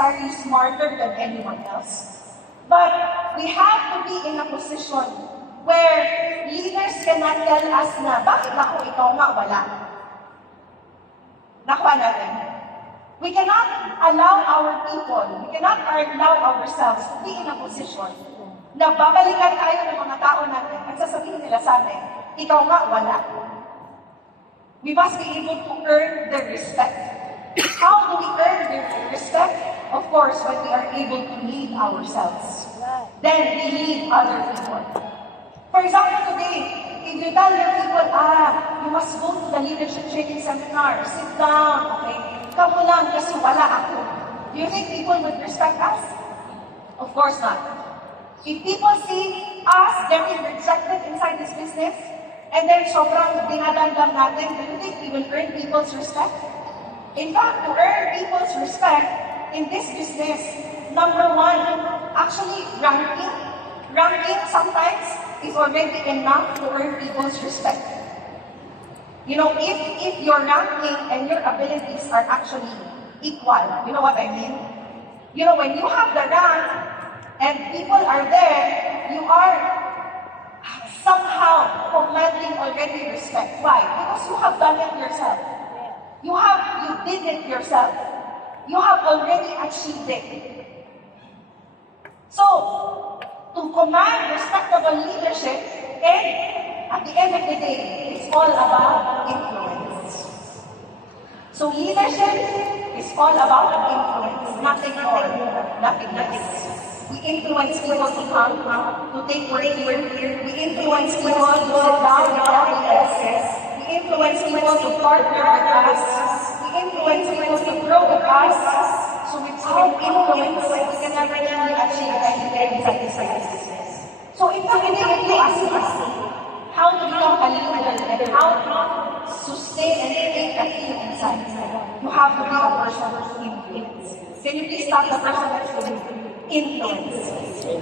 necessarily smarter than anyone else. But we have to be in a position where leaders cannot tell us na, bakit ako, ikaw nga, wala. Nakuha natin. We cannot allow our people, we cannot allow ourselves to be in a position na babalikan tayo ng mga tao natin at sasabihin nila sa atin, ikaw nga, wala. We must be able to earn their respect. How do we earn their respect? Of course, when we are able to lead ourselves. Then we lead other people. For example, today, if you tell your people, you must go to the leadership training seminar, sit down, okay? Kamu lang kasi wala ako. Do you think people would respect us? Of course not. If people see us getting rejected inside this business, and then sobrang dinadagdag natin, do you think we will earn people's respect? In fact, to earn people's respect in this business, number one, actually ranking. Ranking sometimes is already enough to earn people's respect. You know, if your ranking and your abilities are actually equal, you know what I mean? You know, when you have the rank and people are there, you are somehow commanding already respect. Why? Because you have done it yourself. You did it yourself. You have already achieved it. So, to command respectable leadership, and at the end of the day, it's all about influence. So leadership is all about influence, nothing more, nothing less. We influence people to come, to take work here. We influence people to sit down with LPS. We influence people to partner with us. We influence people to grow with us. So without influence, we can never really achieve anything inside this business. So if you ask us how to become a leader and how to sustain and take a team inside, you have to be a person of influence. Can you please stop the person next to you? Influence.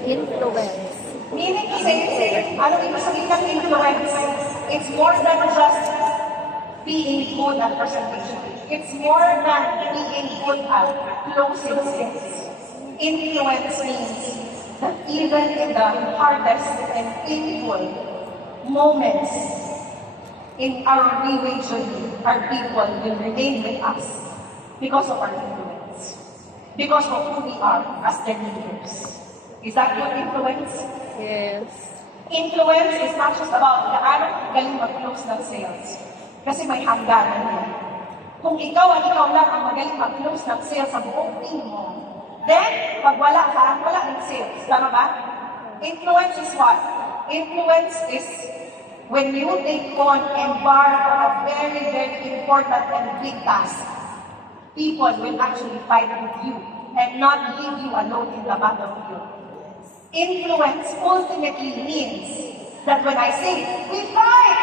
Influence. Meaning to say, ano ibig sabihin ng influence? It's more than just being good at presentation. It's more than being good at closing sales. Influence means that even in the hardest and painful moments in our freeway journey, our people will remain with us because of our influence, because of who we are as their leaders. Is that good influence? Yes. Influence is not just about gaano galing mag-close ng sales. Kasi may hangganan yan. Kung ikaw lang ang magaling mag-close ng sales sa buong team mo, then, pag wala ka, wala ng sales. Tama ba? Influence is what? Influence is when you take on, embark on a very, very important and big task. People will actually fight with you and not leave you alone in the battlefield. Influence ultimately means that when I say, we fight!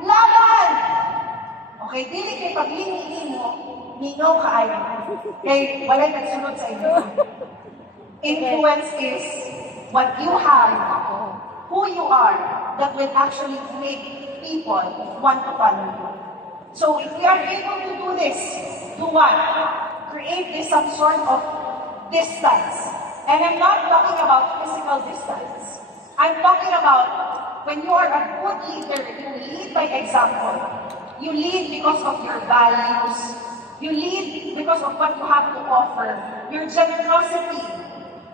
Laban! Okay, dili kay paglingin mo, ningaw ka ayaw. Kay walay nagsunod sa inyo. Influence is what you have, who you are, that will actually make people want to follow you. So if we are able to do this, do what? Create this some sort of distance. And I'm not talking about physical distance. I'm talking about when you are a good leader, you lead by example. You lead because of your values. You lead because of what you have to offer. Your generosity.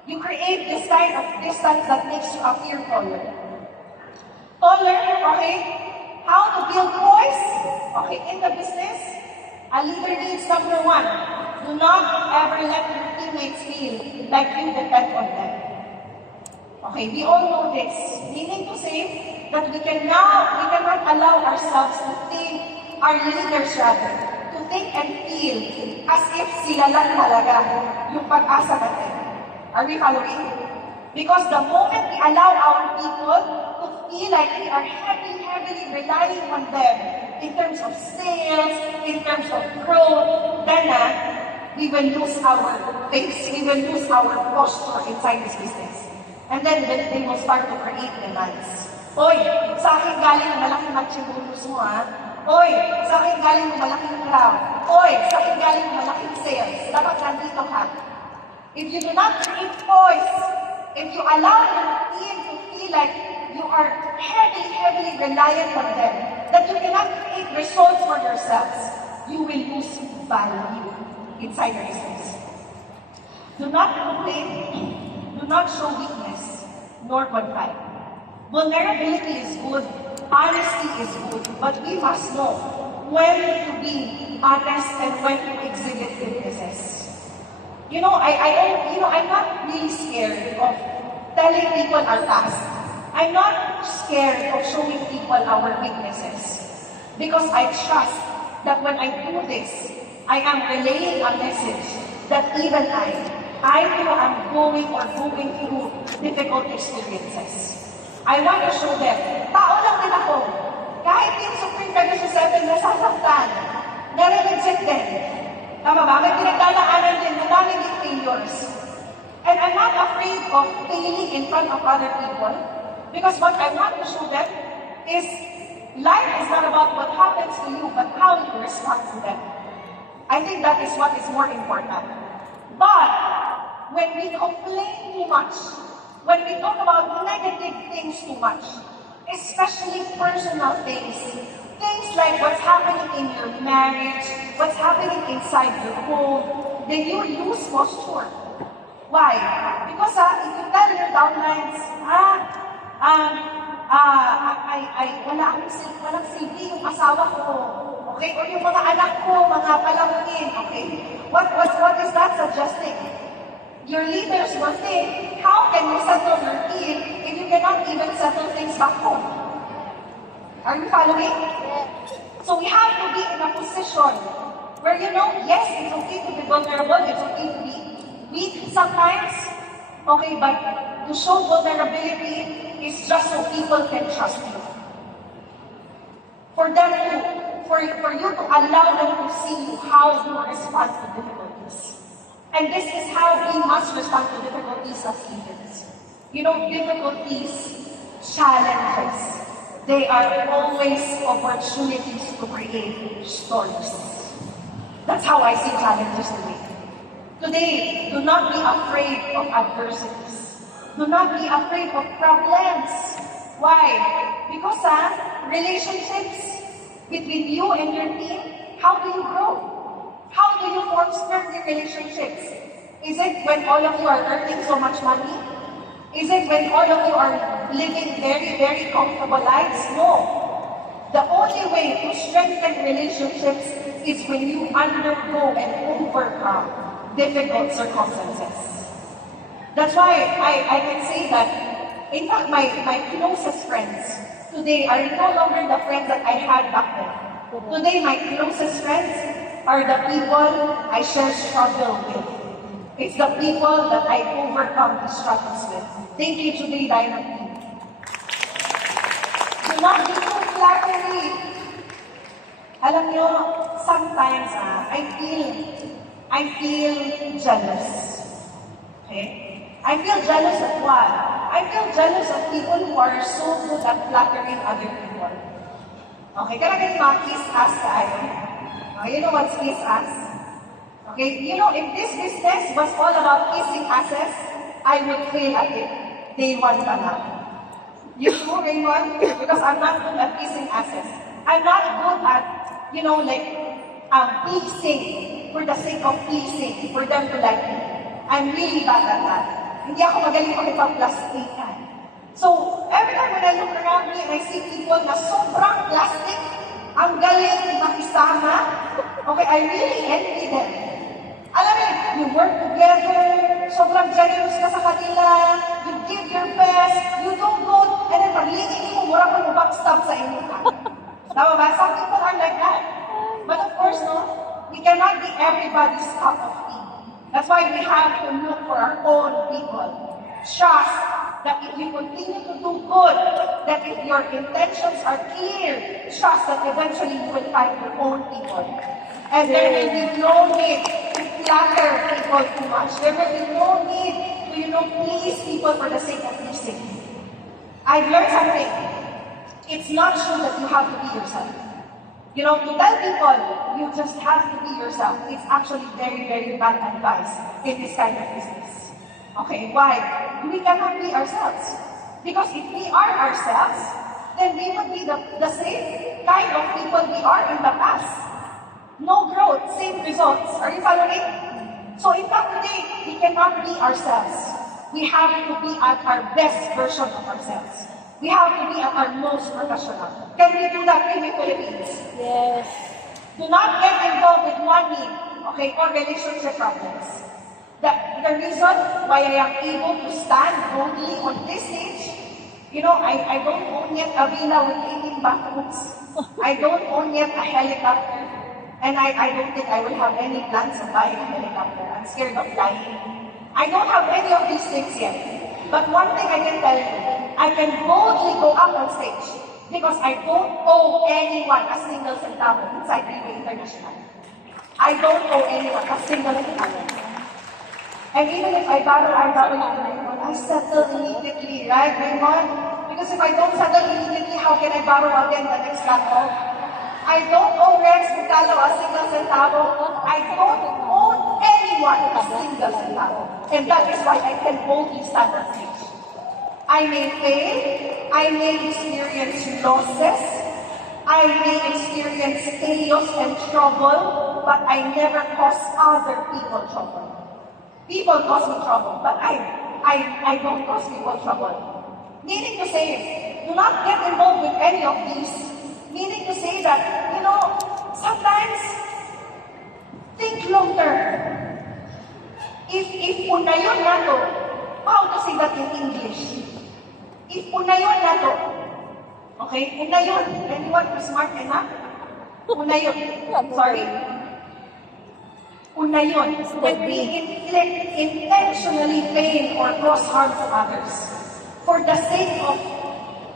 You create this kind of distance that makes you appear taller. Taller, okay? How to build poise? Okay, in the business, a leader needs number one. Do not ever let your teammates feel like you depend on them. Okay, we all know this. Meaning to say that we cannot allow ourselves to think, our leaders rather, to think and feel as if sila lang talaga yung pag-asa natin. Are we following? Because the moment we allow our people to feel like we are heavily relying on them in terms of sales, in terms of growth, then we will lose our face, we will lose our posture inside this business. And then they will start to create demands. Oy, sa akin galing malaking matchibulus mo ha. Oy, sa akin galing malaking crowd. Oy, sa akin galing malaking sales. Dapat nandito ka. if you do not create poise, if you allow your team to feel like you are heavily reliant on them, that you cannot create results for yourselves, you will lose value inside your business. Do not complain, do not show weakness, nor confide. Vulnerability is good, honesty is good, but we must know when to be honest and when to exhibit weaknesses. I'm not really scared of telling people our past. I'm not scared of showing people our weaknesses. Because I trust that when I do this, I am relaying a message that even I too am going through difficult experiences. I want to show them, tao lang din ako. Kahit yung Supreme Court 7 nasasaktan, nare-reject din. Tama ba? May pinagdadaanan din, madaming din failures. And I'm not afraid of failing in front of other people because what I want to show them is life is not about what happens to you, but how you respond to them. I think that is what is more important. But when we complain too much, when we talk about negative things too much, especially personal things, things like what's happening in your marriage, what's happening inside your home, then you lose posture. Why? Because if you tell your downlines, walang silbi yung asawa ko, okay? Or yung mga anak ko, mga palamunin, okay? What is that suggesting? Your leaders will think, how can you settle your team if you cannot even settle things back home? Are you following? So we have to be in a position where, yes, it's okay to be vulnerable, it's okay to be weak sometimes, okay, but to show vulnerability is just so people can trust you. For you to allow them to see how you respond to difficulties. And this is how we must respond to difficulties as leaders. Difficulties, challenges, they are always opportunities to create stories. That's how I see challenges today. Today, do not be afraid of adversities. Do not be afraid of problems. Why? Because relationships between you and your team, how do you grow? How do you foster your relationships? Is it when all of you are earning so much money? Is it when all of you are living very comfortable lives? No. The only way to strengthen relationships is when you undergo and overcome difficult circumstances. That's why I can say that, in fact, my closest friends today are no longer the friends that I had back then. Today, my closest friends are the people I share struggle with. It's the people that I overcome the struggles with. Thank you today, Dynamo Team. Do not be too flattery. Alam nyo, sometimes I feel jealous. Okay? I feel jealous of what? I feel jealous of people who are so good at flattering other people. Okay, kaya mga kiss ass tayo. You know what's kiss ass? Okay, if this business was all about kissing asses, I would fail at it. Day one pa lang. You know, Raymond? Because I'm not good at kissing asses. I'm not good at, pleasing for the sake of pleasing, for them to like me. I'm really bad at that. Hindi ako magaling makipag-plastikan. So, every time when I look around me and I see people na sobrang plastic, ang galing makisama, okay, I really envy them. Alam mo, you work together, sobrang generous ka sa kanila, you give your best, you do good, and then paglingin mo, mura mo backstab sa inyo ka. Tama ba? Some people are like that. But of course, we cannot be everybody's cup of tea. That's why we have to look for our own people. Trust that if you continue to do good, that if your intentions are clear, trust that eventually you will find your own people. And there will be no need to flatter people too much. There will be no need to, please people for the sake of pleasing. I've learned something. It's not true that you have to be yourself. You know, to tell people you just have to be yourself, it's actually very, very bad advice in this kind of business. Okay, why? We cannot be ourselves. Because if we are ourselves, then we would be the same kind of people we are in the past. No growth, same results. Are you following? So in fact, today, we cannot be ourselves. We have to be at our best version of ourselves. We have to be at our most professional. Can we do that in the Philippines? Yes. Do not get involved with money, okay, or relationship problems. The reason why I am able to stand boldly on this stage, you know, I don't own yet a villa with 18 bathrooms. I don't own yet a helicopter. And I don't think I will have any plans of buying a helicopter. I'm scared of flying. I don't have any of these things yet. But one thing I can tell you, I can boldly go up on stage because I don't owe anyone a single centavo inside Viva International. I don't owe anyone a single centavo. And even if I borrow, I settle immediately, right, Raymond? Because if I don't settle immediately, how can I borrow again the next platform? I don't owe Rex Butalo a single centavo. I don't owe anyone a single centavo. And that is why I can boldly stand on stage. I may fail, I may experience losses, I may experience chaos and trouble, but I never cause other people trouble. People cause me trouble, but I don't cause people trouble. Meaning to say, do not get involved with any of these. Meaning to say that, you know, sometimes think long term. If unayon na to, how to say that in English? If unayon na to, okay, unayon, anyone who's smart enough? Unayon, sorry. Unayon, when we inflict intentionally pain or cause harm to others for the sake of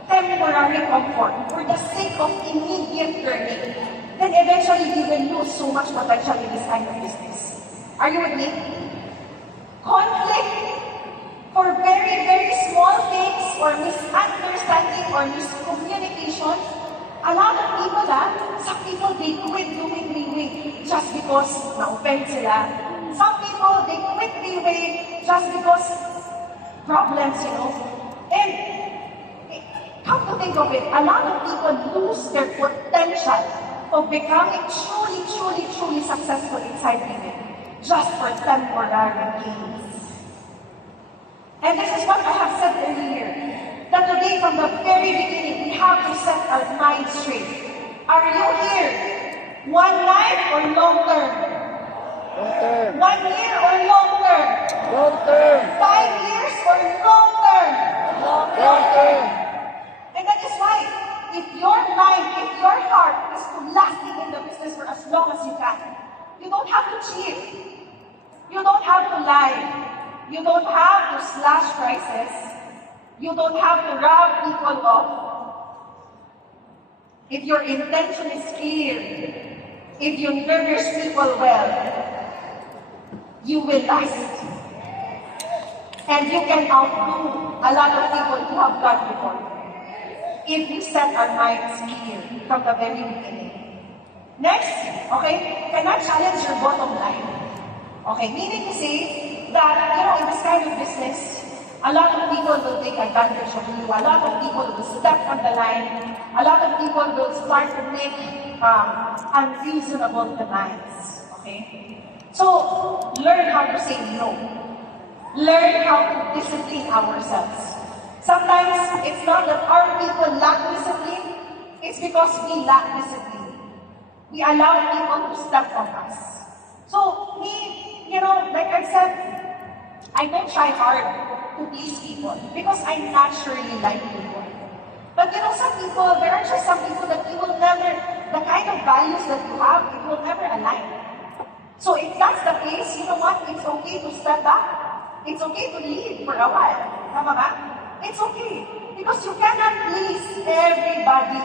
temporary comfort, for the sake of immediate earning, then eventually we will lose so much potential in this kind of business. Are you with me? Conflict for very, very small things or misunderstanding or miscommunication. A lot of people, some people, they quit doing Viway just because na-offend sila. Some people, they quit Viway just because problems, you know. And come to think of it, a lot of people lose their potential of becoming truly, truly, truly successful inside Viway just for temporary gains. And this is what I have said earlier, that today from the very beginning, we have to set our minds straight. Are you here? One night or long term? Long term. 1 year or long term? Long term. 5 years or long term? Long term. And that is why, if your mind, if your heart is to lasting in the business for as long as you can, you don't have to cheat. You don't have to lie. You don't have to slash prices. You don't have to rob people off. If your intention is clear, if you nourish people well, you will last. And you can outdo a lot of people who have gone before. If we set our minds clear from the very beginning. Next, okay, can I challenge your bottom line? Okay, meaning to say that, you know, in this kind of business, a lot of people will take advantage of you. A lot of people will step on the line. A lot of people will start to make unreasonable demands. Okay? So, learn how to say no. Learn how to discipline ourselves. Sometimes, it's not that our people lack discipline. It's because we lack discipline. We allow people to step on us. So, me, you know, like I said, I don't try hard to please people because I naturally like people. But you know, some people, there are just some people that you will never, the kind of values that you have, it will never align. So if that's the case, you know what? It's okay to step back. It's okay to leave for a while. Tama ba? It's okay. Because you cannot please everybody.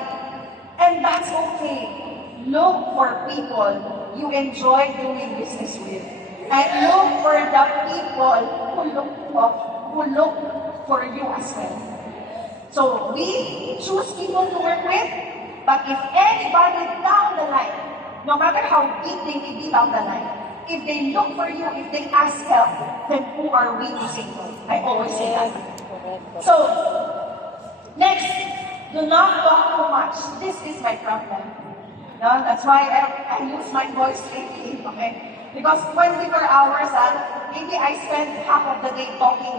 And that's okay. Look for people you enjoy doing business with. And look for the people who look for you as well. So we choose people to work with But if anybody down the line, no matter how big they may be down the line, if they look for you, if they ask help, then who are we to say no? I always say that. Correct. So, next, do not talk too much. This is my problem. No, that's why I use my voice lately, okay? Because 24 hours, maybe I spend half of the day talking.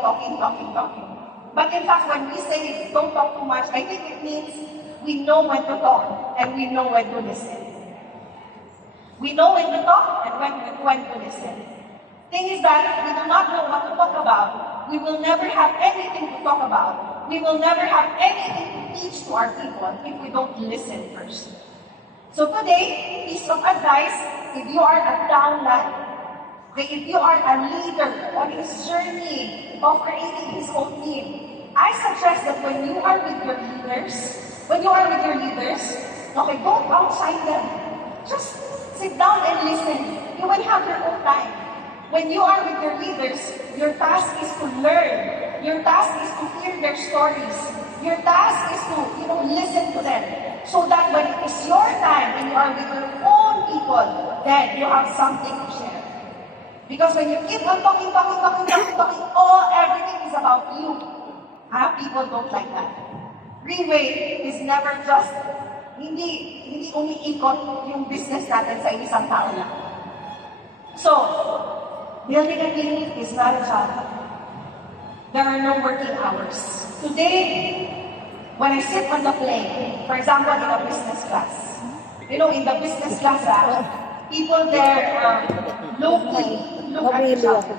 But in fact, when we say don't talk too much, I think it means we know when to talk and we know when to listen. We know when to talk and when to listen. Thing is that we do not know what to talk about. We will never have anything to talk about. We will never have anything to teach to our people if we don't listen first. So today, piece of advice, if you are a downline, if you are a leader on his journey of creating his own team, I suggest that when you are with your leaders, okay, don't outside them. Just sit down and listen. You will have your own time. When you are with your leaders, your task is to learn. Your task is to hear their stories. Your task is to, listen to them. So that when it is your time, when you are with your own people, then you have something to share. Because when you keep on talking, everything is about you. People don't like that. Reway is never just, hindi umiikot yung business natin sa isang tao lang. So, building a team is not a job. There are no working hours. Today, when I sit on the plane, for example, in a business class, in the business class, people there locally look at each other.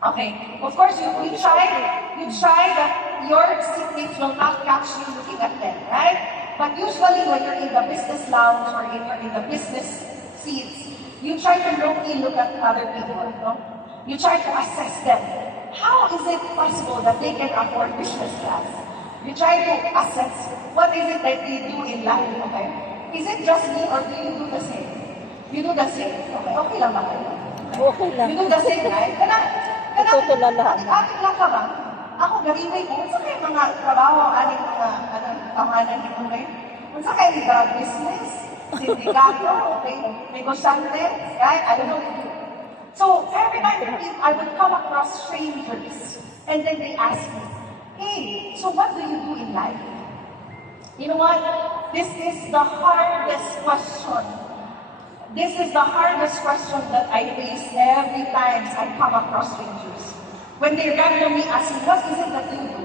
Okay. Of course, you try that your seatmates will not catch you looking at them, right? But usually when you're in the business lounge or in the business seats, you try to look at other people, no? You try to assess them. How is it possible that they can afford business class? You try to assess what is it that they do in life, okay? Is it just me or do you do the same? You do the same. Okay, okay lang ba kayo? Okay lang. You do the same, right? Tutulalahan. Ating lang ka ba? Ako, gariway ko. Kung sa kayo mga trabaho, aning mga tamanan ito ngayon? Kung sa kayo mga business, sindikato, okay, negosyante, right? I don't know. So, every time I would come across strangers, and then they ask me, hey, so what do you do in life? You know what? This is the hardest question. This is the hardest question that I face every time I come across strangers. When they randomly ask me, what is it that you do?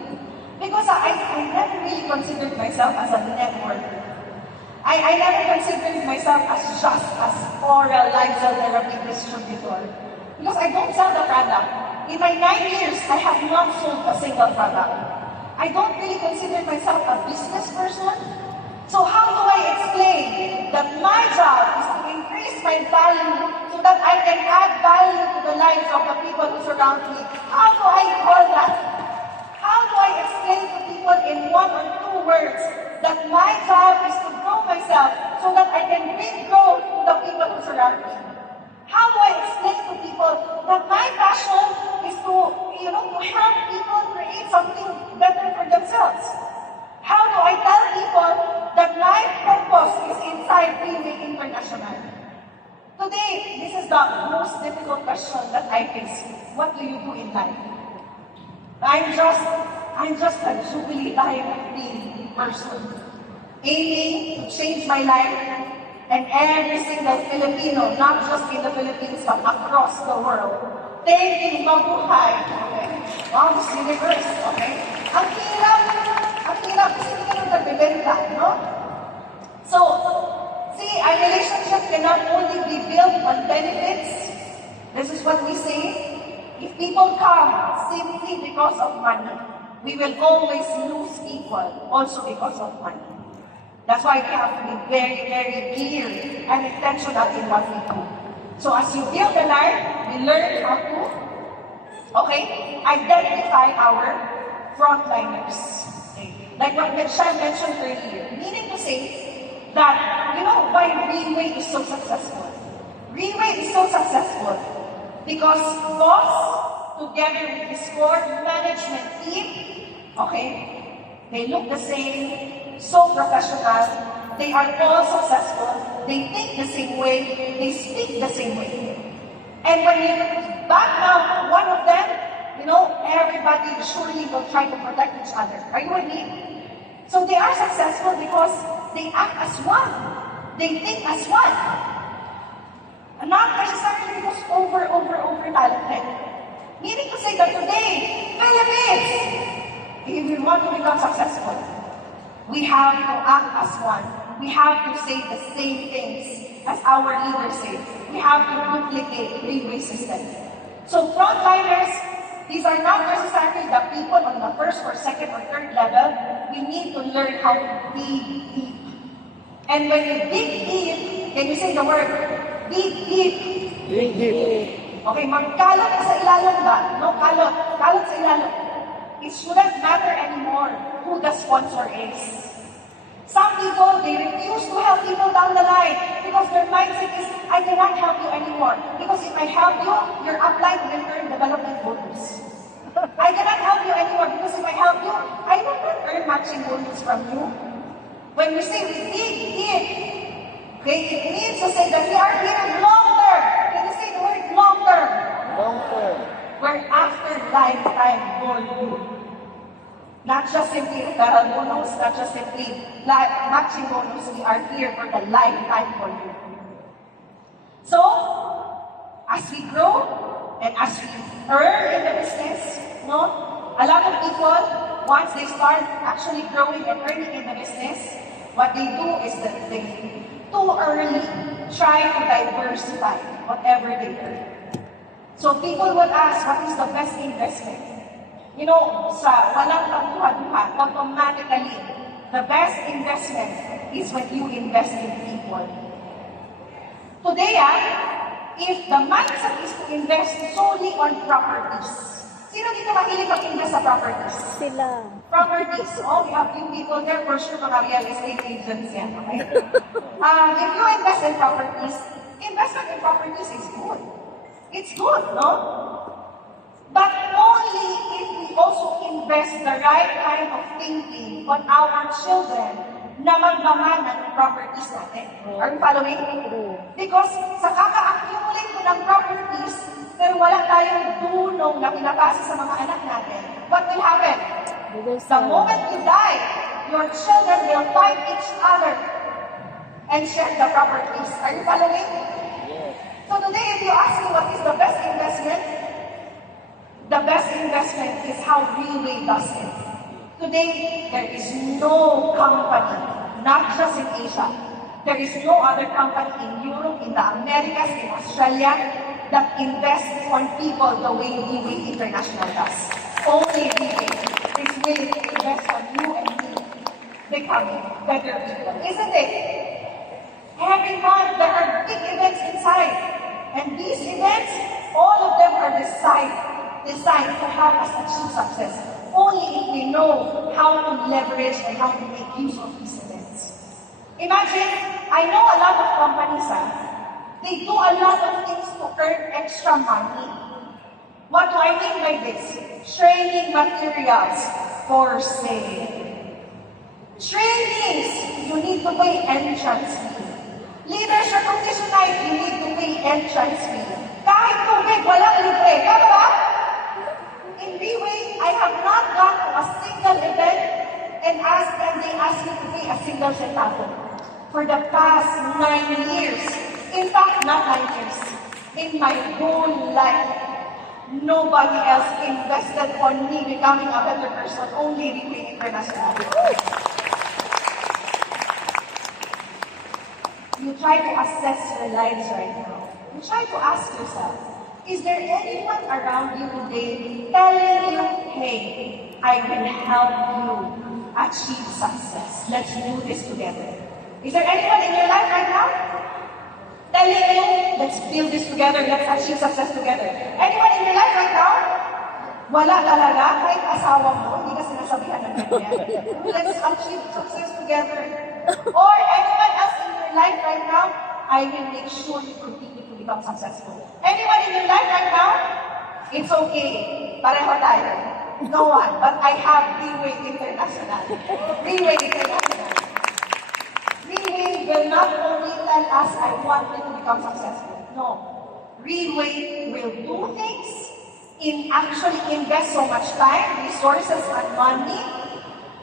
Because I never really considered myself as a networker. I never considered myself as just as oral lifestyle therapy distributor. Because I don't sell the product. In my 9 years, I have not sold a single product. I don't really consider myself a business person. So how do I explain that my job is to increase my value so that I can add value to the lives of the people who surround me? How do I call that? How do I explain to people in 1 or 2 words that my job is to grow myself so that I can bring growth to the people who surround me? How do I explain to people that my passion is to help people create something better for themselves? How do I tell people that my purpose is inside Reway International? Today, this is the most difficult question that I face. What do you do in life? I'm just a Jubilee Life team person, aiming to change my life and every single Filipino, not just in the Philippines, but across the world. Thank you, mabuhay. Okay? Mom's Universe, okay? Ang hirap kasi hindi ka nang nagbibenta, no? So, see, our relationship cannot only be built on benefits. This is what we say. If people come simply because of money, we will always lose people also because of money. That's why we have to be very, very clear and intentional in what we do. So as you build the life, we learn how to, identify our frontliners. Okay. Like what Michelle mentioned earlier, meaning to say that, why Reway is so successful. Reway is so successful because boss, together with his core management team, they look the same, so professional, They are all successful. They think the same way. They speak the same way. And when you back down one of them, everybody surely will try to protect each other. Are you with me? So they are successful because they act as one. They think as one. Not necessarily because over talented. Meaning to say that today, Philippines, if we want to become successful, we have to act as one. We have to say the same things as our leaders say. We have to duplicate railway system. So frontliners, these are not necessarily the people on the first or second or third level. We need to learn how to dig deep. And when you dig deep, can you say the word? Dig deep. Dig deep. Okay, magkalot ka sa ilalim ba? No, kalot sa ilalim. It shouldn't matter anymore who the sponsor is. Some people, they refuse to help people down the line because their mindset is, I cannot help you anymore. Because if I help you, your upline will earn development bonus. I cannot help you anymore because if I help you, I will not earn matching bonus from you. When we say we dig deep, okay, it means to say that we are here long term. Can you say the word long term? Long term. We're after lifetime for you. Not just simply referral bonus, not just simply matching bonus. We are here for the lifetime for you. So, as we grow and as we earn in the business, a lot of people, once they start actually growing and earning in the business, what they do is that they too early try to diversify whatever they earn. So people would ask, what is the best investment? Sa walang pagduha-duha, automatically, the best investment is when you invest in people. Today, if the mindset is to invest solely on properties, sino dito mahilig mag-invest sa properties? Sila. Properties. We have few people there, for sure, mga real estate agents yan, okay? If you invest in properties, investment in properties is good. It's good, no? But only if we also invest the right kind of thinking on our children na magmamana ng properties natin. Are you following? Because sa kaka-accumulate mo ng properties, pero wala tayong tulong na pinapasa sa mga anak natin, what will happen? The moment you die, your children will find each other and share the properties. Are you following? So today, if you ask me what is the best investment, the best investment is how Railway does it. Today, there is no company, not just in Asia, there is no other company in Europe, in the Americas, in Australia, that invests on people the way Railway International does. Only Railway is willing to invest on you and me, becoming better people, isn't it? Every month, there are big events inside. And these events, all of them are designed to help us achieve success. Only if we know how to leverage and how to make use of these events. Imagine, I know a lot of companies, they do a lot of things to earn extra money. What do I mean by this? Training materials for sale. Trainings, you need to pay entrance fee. Leadership competition night, you need to pay entrance fee. Kahit tubig, walang libre. Tama ba? In Railway, I have not gone to a single event and they asked me to pay a single centavo. For the past 9 years, in fact, not 9 years, in my whole life, nobody else invested on me becoming a better person, only Railway International. You try to assess your lives right now. You try to ask yourself, is there anyone around you today telling you, hey, I will help you achieve success. Let's do this together. Is there anyone in your life right now telling you, let's build this together, let's achieve success together? Anyone in your life right now? Wala talaga, kahit asawa mo, hindi ka sinasabihan ng ganyan. Let's achieve success together. Or anyone else in your life right now, I will make sure you continue to become successful. Anyone in your life right now? It's okay. Pareho tayo. No one. But I have Railway International. Railway International. Railway Reway will not only tell us, I want you to become successful. No. Reway will do things, actually invest so much time, resources, and money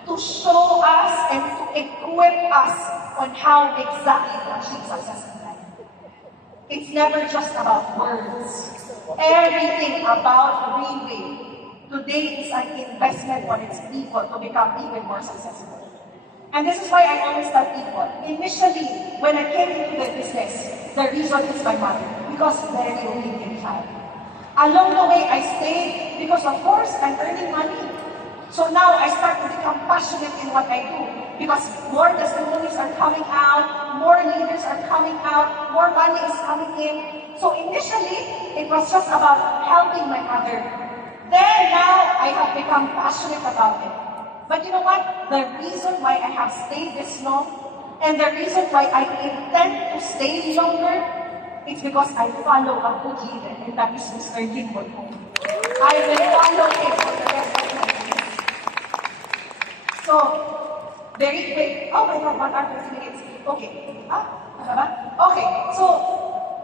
to show us and to equip us on how exactly to achieve success in life. It's never just about words. Everything about Reway today is an investment on its people to become even more successful. And this is why I always tell people, initially, when I came into the business, the reason is my mother, because very obedient child. Along the way, I stayed because, of course, I'm earning money. So now I start to become passionate in what I do, because more testimonies are coming out, more leaders are coming out, more money is coming in. So initially, it was just about helping my mother. Then now, I have become passionate about it. But you know what? The reason why I have stayed this long, and the reason why I intend to stay longer, it's because I follow a good leader, and that is Mr. Lincoln. I will follow him for the rest of my life. So, very quick. Oh my God, 1 hour, 20 minutes. Okay. Okay, so,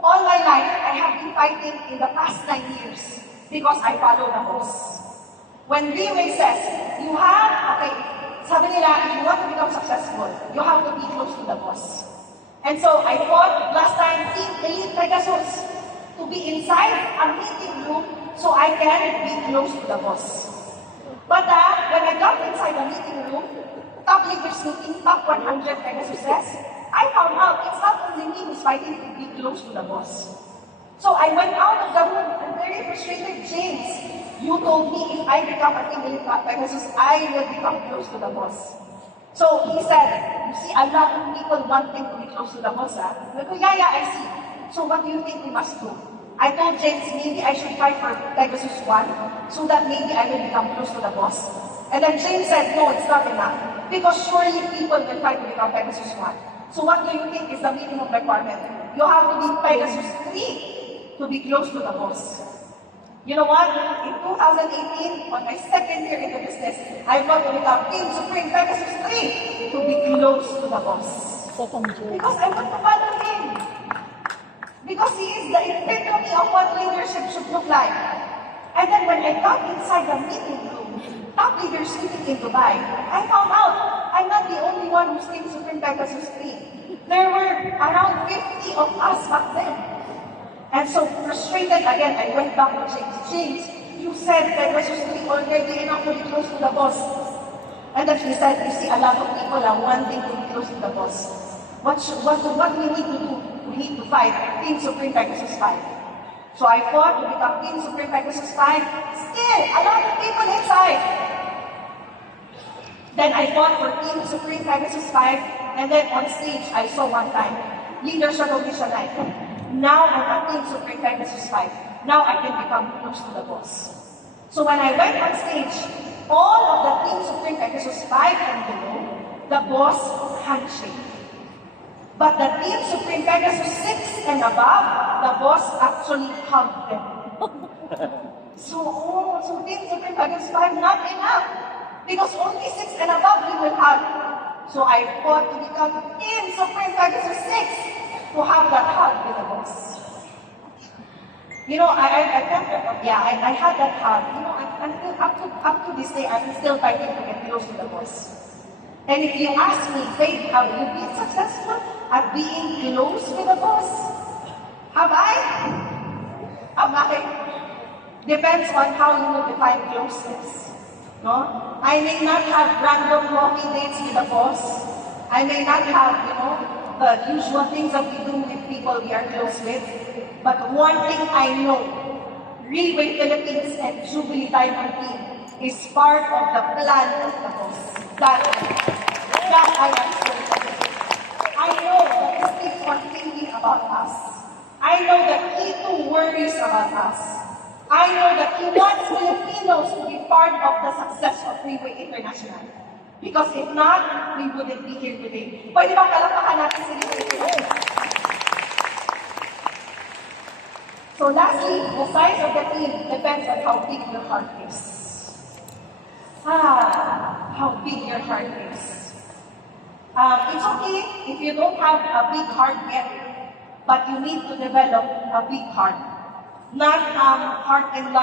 all my life, I have been fighting in the past 9 years because I follow the boss. When Reway says, sabi nila, if you want to become successful, you have to be close to the boss. And so I fought last time Team Elite Pegasus to be inside a meeting room so I can be close to the boss. But when I got inside the meeting room, top leaders meeting, top 100 Pegasus says, I found out it's not only me who's fighting to be close to the boss. So I went out of the room and very frustrated. James, you told me if I become a Team Elite Pegasus, I will become close to the boss. So he said, you see, a lot of people wanting to be close to the boss. I go, yeah, I see. So what do you think we must do? I told James, maybe I should try for Pegasus 1, so that maybe I will become close to the boss. And then James said, no, it's not enough. Because surely people will try to become Pegasus 1. So what do you think is the minimum requirement? You have to be Pegasus 3 to be close to the boss. You know what? In 2018, on my second year in the business, I got to become Team Supreme Pegasus 3 to be close to the boss. Because I want to follow him. Because he is the epitome of what leadership should look like. And then when I got inside the meeting room, top leaders meeting in Dubai, I found out I'm not the only one who's Team Supreme Pegasus 3. There were around 50 of us back then. And so frustrated again, I went back to James. James, you said Pegasus 3 already enough to be close to the boss. And then he said, you see, a lot of people are wanting to be close to the boss. What we need to do? We need to fight Team Supreme Pegasus 5. So I fought to become Team Supreme Pegasus 5. Still, a lot of people inside. Then I fought for Team Supreme Pegasus 5. And then on stage, I saw one time, Leaders Recognition Night. Now I'm at Team Supreme Pegasus 5. Now I can become close to the boss. So when I went on stage, all of the Team Supreme Pegasus 5 and below, the boss handshake. But the Team Supreme Pegasus 6 and above, the boss actually hugged them. So Team Supreme Pegasus 5, not enough. Because only 6 and above we will hug. So I fought to become Team Supreme Pegasus 6. To have that hug with the boss. You know, I had that hug. You know, until up to this day, I'm still fighting to get close to the boss. And if you ask me, Faith, have you been successful at being close with the boss? Have I? Depends on how you will define closeness. No? I may not have random coffee dates with the boss. I may not have, the usual things that we do with people we are close with. But one thing I know, Reway Philippines and Jubilee Diamond Team is part of the plan of the boss. That I am certain. I know that he keeps on thinking about us. I know that he too worries about us. I know that he wants Filipinos to be part of the success of Reway International. Because if not, we wouldn't be here today. Pwede bang palakpakan natin si Reway? So lastly, the size of the team depends on how big your heart is. How big your heart is. It's okay if you don't have a big heart yet, but you need to develop a big heart. Not heart enlargement.